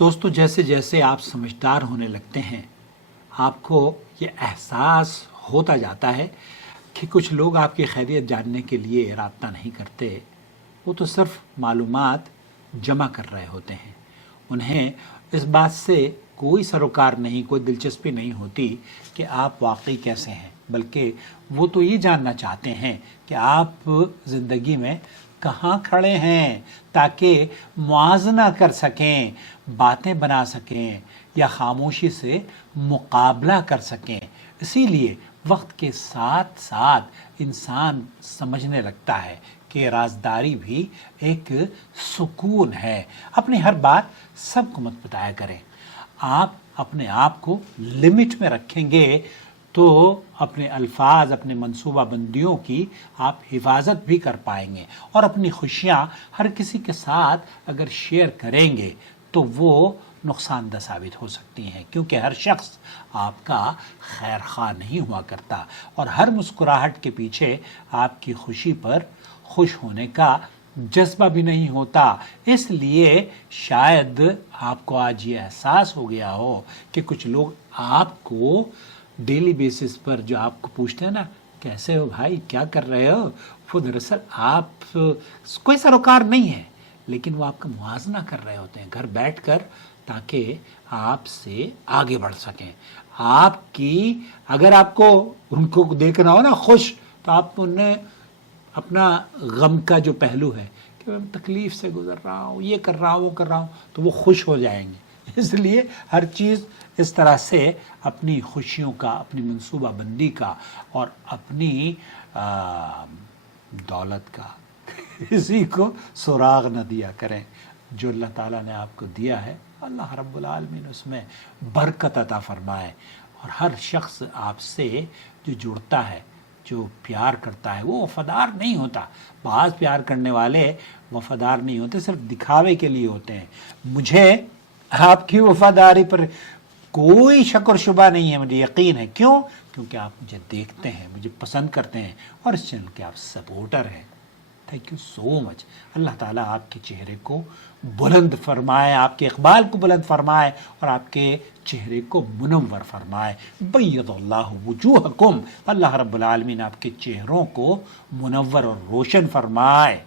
دوستو جیسے جیسے آپ سمجھدار ہونے لگتے ہیں آپ کو یہ احساس ہوتا جاتا ہے کہ کچھ لوگ آپ کی خیریت جاننے کے لیے رابطہ نہیں کرتے، وہ تو صرف معلومات جمع کر رہے ہوتے ہیں، انہیں اس بات سے کوئی سروکار نہیں، کوئی دلچسپی نہیں ہوتی کہ آپ واقعی کیسے ہیں، بلکہ وہ تو یہ جاننا چاہتے ہیں کہ آپ زندگی میں کہاں کھڑے ہیں تاکہ موازنہ کر سکیں، باتیں بنا سکیں یا خاموشی سے مقابلہ کر سکیں۔ اسی لیے وقت کے ساتھ ساتھ انسان سمجھنے لگتا ہے کہ رازداری بھی ایک سکون ہے۔ اپنی ہر بات سب کو مت بتایا کریں، آپ اپنے آپ کو لمٹ میں رکھیں گے تو اپنے الفاظ، اپنے منصوبہ بندیوں کی آپ حفاظت بھی کر پائیں گے، اور اپنی خوشیاں ہر کسی کے ساتھ اگر شیئر کریں گے تو وہ نقصان دہ ثابت ہو سکتی ہیں، کیونکہ ہر شخص آپ کا خیر خواہ نہیں ہوا کرتا، اور ہر مسکراہٹ کے پیچھے آپ کی خوشی پر خوش ہونے کا جذبہ بھی نہیں ہوتا۔ اس لیے شاید آپ کو آج یہ احساس ہو گیا ہو کہ کچھ لوگ آپ کو ڈیلی بیسس پر جو آپ کو پوچھتے ہیں نا، کیسے ہو بھائی، کیا کر رہے ہو، وہ دراصل آپ کوئی سروکار نہیں ہے، لیکن وہ آپ کا موازنہ کر رہے ہوتے ہیں گھر بیٹھ کر، تاکہ آپ سے آگے بڑھ سکیں۔ آپ کی اگر آپ کو ان کو دیکھنا ہو نا خوش، تو آپ انہیں اپنا غم کا جو پہلو ہے کہ میں تکلیف سے گزر رہا ہوں، یہ کر رہا ہوں، وہ کر رہا ہوں، تو وہ خوش ہو جائیں گے۔ اس لیے ہر چیز اس طرح سے اپنی خوشیوں کا، اپنی منصوبہ بندی کا اور اپنی دولت کا کسی کو سراغ نہ دیا کریں۔ جو اللہ تعالیٰ نے آپ کو دیا ہے، اللہ رب العالمین اس میں برکت عطا فرمائے، اور ہر شخص آپ سے جو جڑتا ہے، جو پیار کرتا ہے، وہ وفادار نہیں ہوتا۔ بعض پیار کرنے والے وفادار نہیں ہوتے، صرف دکھاوے کے لیے ہوتے ہیں۔ مجھے آپ کی وفاداری پر کوئی شک اور شبہ نہیں ہے، مجھے یقین ہے۔ کیوں؟ کیونکہ آپ مجھے دیکھتے ہیں، مجھے پسند کرتے ہیں، اور اس چینل کے آپ سپورٹر ہیں۔ تھینک یو سو مچ۔ اللہ تعالیٰ آپ کے چہرے کو بلند فرمائے، آپ کے اقبال کو بلند فرمائے، اور آپ کے چہرے کو منور فرمائے۔ بیض اللہ وجوہکم، اللہ رب العالمین آپ کے چہروں کو منور اور روشن فرمائے۔